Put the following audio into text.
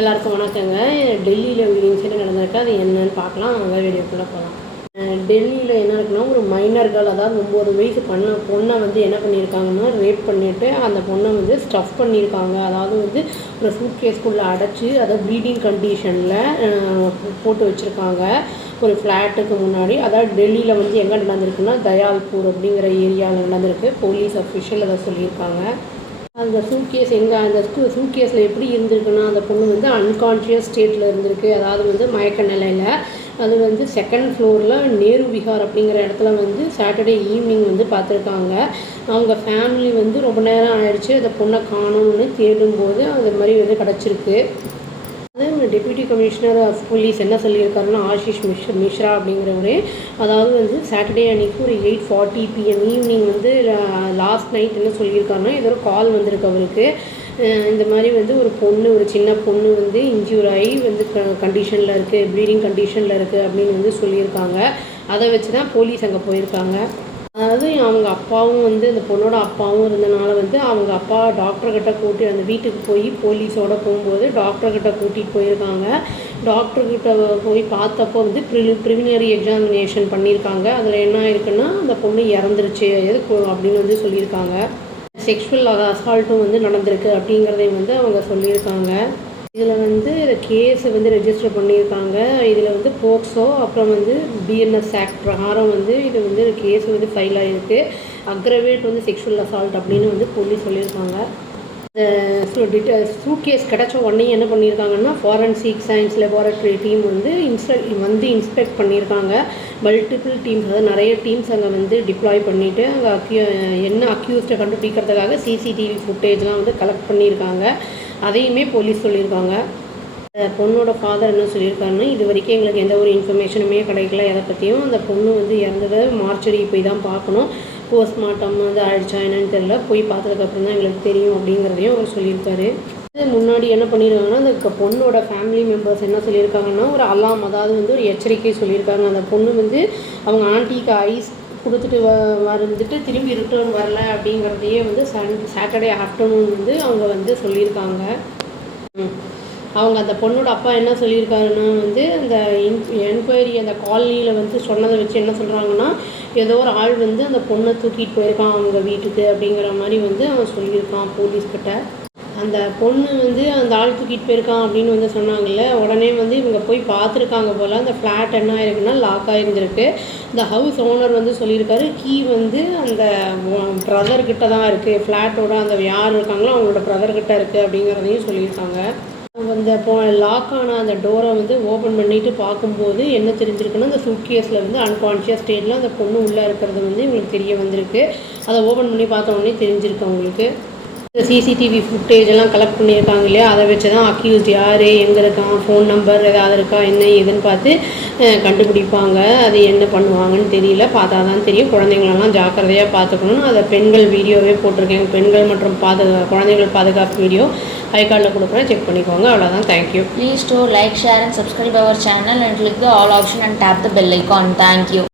எல்லாருக்கும் வணக்கங்க. டெல்லியில் ஒரு இன்சிடென்ட் நடந்திருக்கு. அது என்னன்னு பார்க்கலாம். வாங்க வீடியோக்குள்ளே போகலாம். டெல்லியில் என்ன இருக்குன்னா, ஒரு மைனர்கள், அதாவது 9 வயசு பொண்ணை வந்து என்ன பண்ணியிருக்காங்கன்னா, ரேப் பண்ணிவிட்டு அந்த பொண்ணை வந்து ஸ்டஃப் பண்ணியிருக்காங்க. அதாவது வந்து ஒரு சூட்கேஸ்குள்ளே அடைச்சி அதை ப்ளீடிங் கண்டிஷனில் போட்டு வச்சுருக்காங்க ஒரு ஃப்ளாட்டுக்கு முன்னாடி. அதாவது டெல்லியில் வந்து எங்கே நடந்திருக்குன்னா, தயால்பூர் அப்படிங்கிற ஏரியாவில் நடந்திருக்கு. போலீஸ் அஃபிஷியல் அதை சொல்லியிருக்காங்க. அந்த சூட்கேஸ் அந்த சூட்கேஸில் எப்படி இருந்திருக்குன்னா, அந்த பொண்ணு வந்து அன்கான்ஷியஸ் ஸ்டேட்டில் இருந்திருக்கு. அதாவது வந்து மயக்க நிலையில். அது வந்து 2nd ஃப்ளோரில் நேரு விஹார் அப்படிங்கிற இடத்துல வந்து சாட்டர்டே ஈவினிங் வந்து பார்த்துருக்காங்க. அவங்க ஃபேமிலி வந்து ரொம்ப நேரம் ஆயிடுச்சு அந்த பொண்ணை காணோம்னு தேடும்போது அது மாதிரி வந்து கிடச்சிருக்கு. டெப்யூட்டி கமிஷனர் ஆஃப் போலீஸ் என்ன சொல்லியிருக்காருன்னா, ஆஷிஷ் மிஸ்ரா அப்படிங்கிறவரு, அதாவது வந்து சாட்டர்டே அன்றைக்கி ஒரு 8:40 PM ஈவினிங் வந்து லாஸ்ட் நைட் என்ன சொல்லியிருக்காருன்னா, ஏதோ ஒரு கால் வந்திருக்கு அவருக்கு. இந்த மாதிரி வந்து ஒரு சின்ன பொண்ணு வந்து இன்ஜூர் ஆகி வந்து கண்டிஷனில் இருக்குது, ப்ளீடிங் கண்டிஷனில் இருக்குது அப்படின்னு வந்து சொல்லியிருக்காங்க. அதை வச்சு தான் போலீஸ் அங்கே போயிருக்காங்க. அதாவது அவங்க அப்பாவும் வந்து அந்த பொண்ணோட அப்பாவும் இருந்தனால வந்து அவங்க அப்பா டாக்டர்கிட்ட அந்த வீட்டுக்கு போய் போலீஸோடு போகும்போது டாக்டர்கிட்ட கூட்டிகிட்டு போயிருக்காங்க. டாக்டர்கிட்ட போய் பார்த்தப்போ வந்து ப்ரிலிமினரி எக்ஸாமினேஷன் பண்ணியிருக்காங்க. அதில் என்ன ஆயிருக்குன்னா, அந்த பொண்ணு இறந்துருச்சு அப்படின்னு வந்து சொல்லியிருக்காங்க. செக்ஷுவல் அசால்ட்டும் வந்து நடந்திருக்கு அப்படிங்கிறதையும் வந்து அவங்க சொல்லியிருக்காங்க. இதில் வந்து கேஸு வந்து ரெஜிஸ்டர் பண்ணியிருக்காங்க. இதில் வந்து போக்சோ அப்புறம் வந்து பிஎன்எஸ் ஆக்ட் பிரகாரம் வந்து இது வந்து கேஸ் வந்து ஃபைல் ஆகிருக்கு. அக்ரவேட் வந்து செக்ஷுவல் அசால்ட் அப்படின்னு வந்து போலீஸ் சொல்லியிருக்காங்க. சூட்கேஸ் கிடச்ச உடனே என்ன பண்ணியிருக்காங்கன்னா, ஃபாரன்சிக் சயின்ஸ் லெபார்ட்டரி டீம் வந்து இன்ஸ்பெக்ட் பண்ணியிருக்காங்க. மல்டிபிள் டீம்ஸ், அதாவது நிறைய டீம்ஸ் அங்கே வந்து டிப்ளாய் பண்ணிவிட்டு அங்கே என்ன அக்யூஸ்டை கண்டுபிடிக்கிறதுக்காக சிசிடிவி ஃபுட்டேஜ்லாம் வந்து கலெக்ட் பண்ணியிருக்காங்க. அதையுமே போலீஸ் சொல்லியிருக்காங்க. பொண்ணோட ஃபாதர் என்ன சொல்லியிருக்காருன்னா, இது வரைக்கும் எங்களுக்கு எந்த ஒரு இன்ஃபர்மேஷனுமே கிடைக்கல எதை பற்றியும். அந்த பொண்ணு வந்து இறந்ததை மார்ச்சரி போய் தான் பார்க்கணும், போஸ்ட்மார்ட்டம் வந்து ஆயிடுச்சா என்னன்னு தெரியல, போய் பார்த்ததுக்கப்புறம் தான் எங்களுக்கு தெரியும் அப்படிங்கிறதையும் அவர் சொல்லியிருக்காரு. முன்னாடி என்ன பண்ணியிருக்காங்கன்னா, அந்த பொண்ணோட ஃபேமிலி மெம்பர்ஸ் என்ன சொல்லியிருக்காங்கன்னா, ஒரு அலாம், அதாவது வந்து ஒரு எச்சரிக்கை சொல்லியிருக்காங்க. அந்த பொண்ணு வந்து அவங்க ஆண்டிக்கு ஐஸ் கொடுத்துட்டு வந்துட்டு திரும்பி ரிட்டர்ன் வரல அப்படிங்கிறதையே வந்து சாட்டர்டே ஆஃப்டர்நூன் வந்து அவங்க வந்து சொல்லியிருக்காங்க. அவங்க அந்த பொண்ணோட அப்பா என்ன சொல்லியிருக்காருன்னா வந்து, அந்த என்கொயரி அந்த காலனியில் வந்து சொன்னதை வச்சு என்ன சொல்கிறாங்கன்னா, ஏதோ ஒரு ஆள் வந்து அந்த பொண்ணை தூக்கிட்டு போயிருக்கான் அவங்க வீட்டுக்கு அப்படிங்கிற மாதிரி வந்து அவன் சொல்லியிருக்கான் போலீஸ்கிட்ட. அந்த பொண்ணு வந்து அந்த ஆள் தூக்கிட்டு போயிருக்கான் அப்படின்னு வந்து சொன்னாங்கல்ல, உடனே வந்து இவங்க போய் பார்த்துருக்காங்க போல். அந்த ஃப்ளாட் என்ன ஆயிருக்குன்னா லாக் ஆகிருந்துருக்கு. இந்த ஹவுஸ் ஓனர் வந்து சொல்லியிருக்காரு, கீ வந்து அந்த ப்ரதர்கிட்ட தான் இருக்குது, ஃப்ளாட்டோட அந்த யார் இருக்காங்களோ அவங்களோட ப்ரதர்கிட்ட இருக்குது அப்படிங்கிறதையும் சொல்லியிருக்காங்க. அவங்க அந்த லாக்கான அந்த டோரை வந்து ஓப்பன் பண்ணிவிட்டு பார்க்கும்போது என்ன தெரிஞ்சிருக்குன்னா, அந்த சூட்கேஸில் வந்து அன்கான்ஷியஸ் ஸ்டேட்டில் அந்த பொண்ணு உள்ளே இருக்கிறது வந்து இவங்களுக்கு தெரிய வந்திருக்கு. அதை ஓப்பன் பண்ணி பார்த்த உடனே தெரிஞ்சிருக்கு அவங்களுக்கு. இந்த சிசிடிவி ஃபுட்டேஜ் எல்லாம் கலெக்ட் பண்ணியிருக்காங்க இல்லையா, அதை வச்சு தான் அக்யூஸ்ட் யார், எங்கே இருக்கான், ஃபோன் நம்பர் ஏதாவது இருக்கா, என்ன ஏதுன்னு பார்த்து கண்டுபிடிப்பாங்க. அது என்ன பண்ணுவாங்கன்னு தெரியல, பார்த்தா தான் தெரியும். குழந்தைங்களெல்லாம் ஜாக்கிரதையாக பார்த்துக்கணும்னு அதை பெண்கள் வீடியோவே போட்டிருக்கேன். பெண்கள் மற்றும் குழந்தைகள் பாதுகாப்பு வீடியோ ஐகார்டில் கொடுக்குறேன், செக் பண்ணிக்கோங்க. அவ்வளோதான். Thank you. Please do like, share and subscribe our channel and click the all option and tap the bell icon. Thank you.